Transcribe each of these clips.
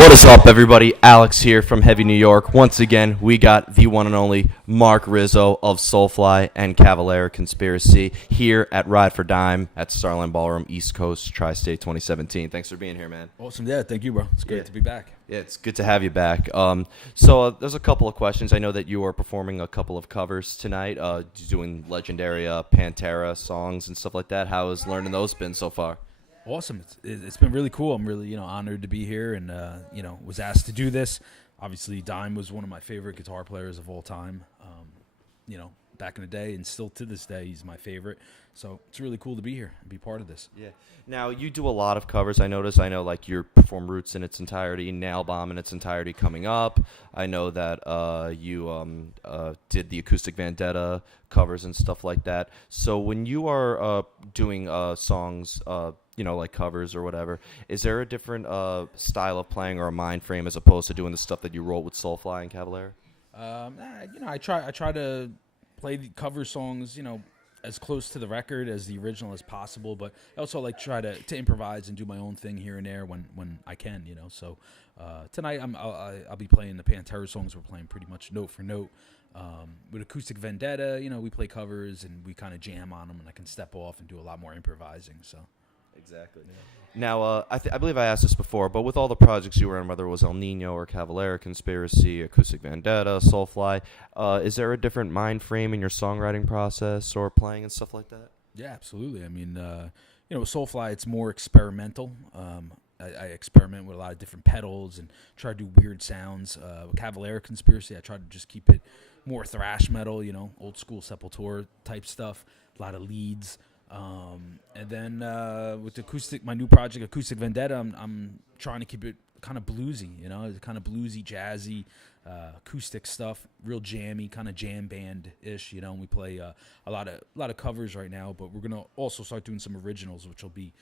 What is up, everybody? Alex here from Heavy New York. Once again, we got the one and only Marc Rizzo of Soulfly and Cavalier Conspiracy here at Ride for Dime at Starland Ballroom, East Coast, Tri-State 2017. Thanks for being here, man. Awesome. Yeah, thank you, bro. It's great to be back. Yeah, it's good to have you back. So there's a couple of questions. I know that you are performing a couple of covers tonight, doing legendary Pantera songs and stuff like that. How has learning those been so far? Awesome. It's been really cool. I'm really honored to be here and was asked to do this. Obviously, Dime was one of my favorite guitar players of all time. Back in the day, and still to this day, he's my favorite. So it's really cool to be here and be part of this. Yeah. Now you do a lot of covers. I notice. I know like you perform Roots in its entirety, Nail Bomb in its entirety coming up. I know that you did the Acoustic Vendetta covers and stuff like that. So when you are doing songs, like covers or whatever, is there a different style of playing or a mind frame as opposed to doing the stuff that you wrote with Soulfly and Cavalier? I try to play the cover songs, as close to the record as the original as possible, but I also like try to improvise and do my own thing here and there when I can, So tonight I'll be playing the Pantera songs. We're playing pretty much note for note. With Acoustic Vendetta, we play covers and we kind of jam on them, and I can step off and do a lot more improvising. So. Exactly. Yeah. Now, I believe I asked this before, but with all the projects you were in, whether it was El Nino or Cavalier Conspiracy, Acoustic Vendetta, Soulfly, is there a different mind frame in your songwriting process or playing and stuff like that? Yeah, absolutely. I mean, with Soulfly, it's more experimental. I experiment with a lot of different pedals and try to do weird sounds. With Cavalier Conspiracy, I try to just keep it more thrash metal, old school Sepultura type stuff, a lot of leads. And then with my new project, Acoustic Vendetta, I'm trying to keep it kind of bluesy, kind of bluesy, jazzy, acoustic stuff, real jammy, kind of jam band-ish, and we play a lot of covers right now, but we're gonna also start doing some originals, which will be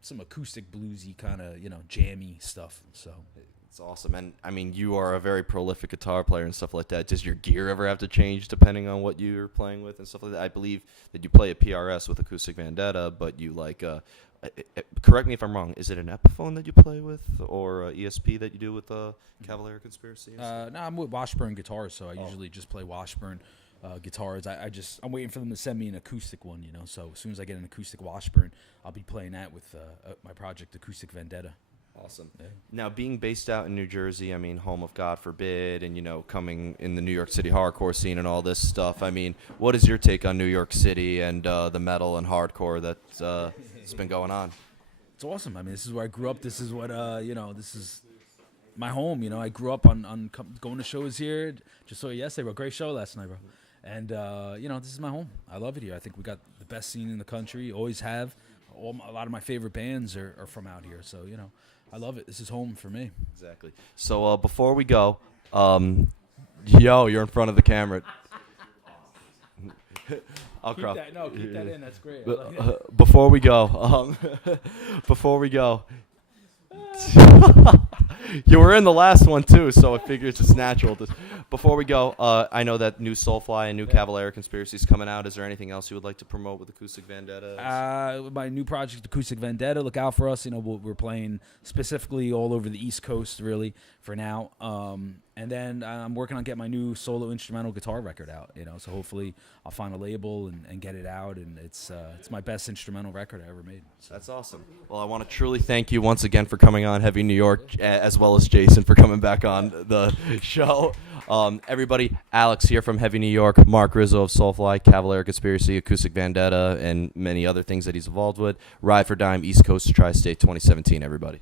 some acoustic bluesy kind of jammy stuff. So. It's awesome. And, I mean, you are a very prolific guitar player and stuff like that. Does your gear ever have to change depending on what you're playing with and stuff like that? I believe that you play a PRS with Acoustic Vendetta, but you correct me if I'm wrong, is it an Epiphone that you play with or ESP that you do with Cavalier Conspiracy? No, I'm with Washburn Guitars, so I usually just play Washburn guitars. I'm waiting for them to send me an acoustic one, so as soon as I get an acoustic Washburn, I'll be playing that with my project, Acoustic Vendetta. Awesome. Yeah. Now, being based out in New Jersey, I mean, home of God Forbid, and, coming in the New York City hardcore scene and all this stuff, I mean, what is your take on New York City and the metal and hardcore that's been going on? It's awesome. I mean, this is where I grew up. This is what, this is my home. I grew up on going to shows here. Just saw it yesterday, bro. Great show last night, bro. And, this is my home. I love it here. I think we got the best scene in the country, always have. A lot of my favorite bands are from out here, so, I love it. This is home for me. Exactly. So before we go, you're in front of the camera. I'll keep that in. That's great. Before we go, you were in the last one too, so I figure it's just natural. Before we go, I know that new Soulfly and new Cavalier Conspiracy is coming out. Is there anything else you would like to promote with Acoustic Vendetta? My new project, Acoustic Vendetta. Look out for us. We're playing specifically all over the East Coast, really, for now. And then I'm working on getting my new solo instrumental guitar record out. So hopefully I'll find a label and get it out. And it's my best instrumental record I ever made. So. That's awesome. Well, I want to truly thank you once again for coming on Heavy New York, as well as Jason for coming back on the show. Everybody, Alex here from Heavy New York, Marc Rizzo of Soulfly, Cavalier Conspiracy, Acoustic Vendetta, and many other things that he's involved with. Ride for Dime, East Coast, Tri-State 2017, everybody.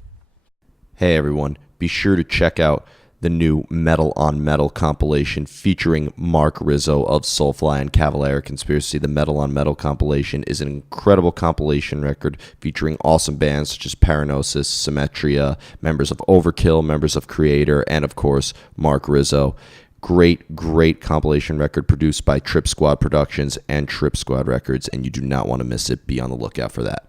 Hey, everyone. Be sure to check out the new Metal on Metal compilation featuring Marc Rizzo of Soulfly and Cavalier Conspiracy. The Metal on Metal compilation is an incredible compilation record featuring awesome bands such as Paranosis, Symmetria, members of Overkill, members of Creator, and of course, Marc Rizzo. Great compilation record produced by Trip Squad Productions and Trip Squad Records, and you do not want to miss it. Be on the lookout for that.